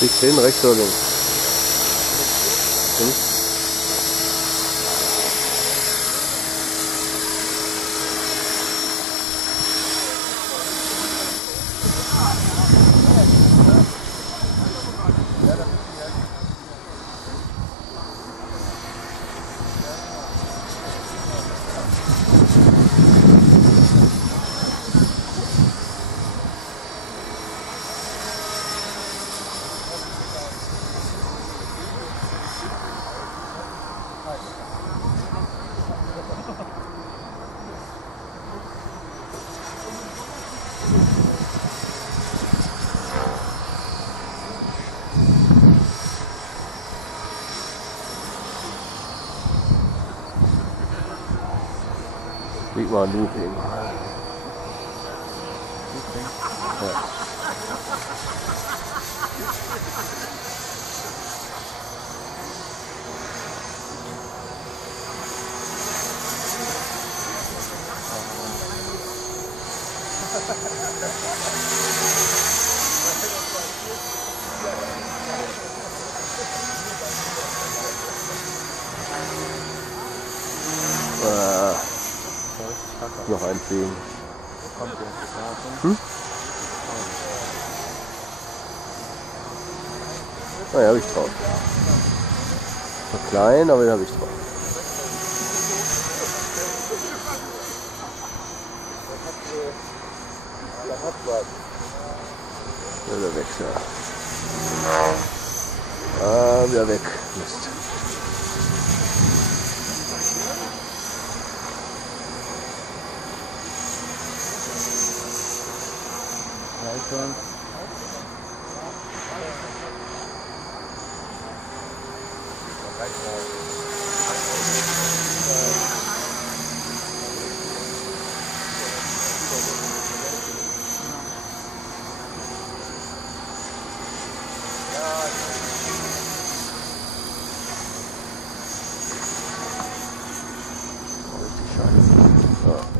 Liegt hin, rechts oder links? Links. Liegt mal ein Looping. Ja. Noch ein Fliegen. Na ja, habe ich drauf. War klein, aber den habe ich drauf. Wieder weg, ja. Wieder weg. Mist. Schon. Richtig scheiße. So.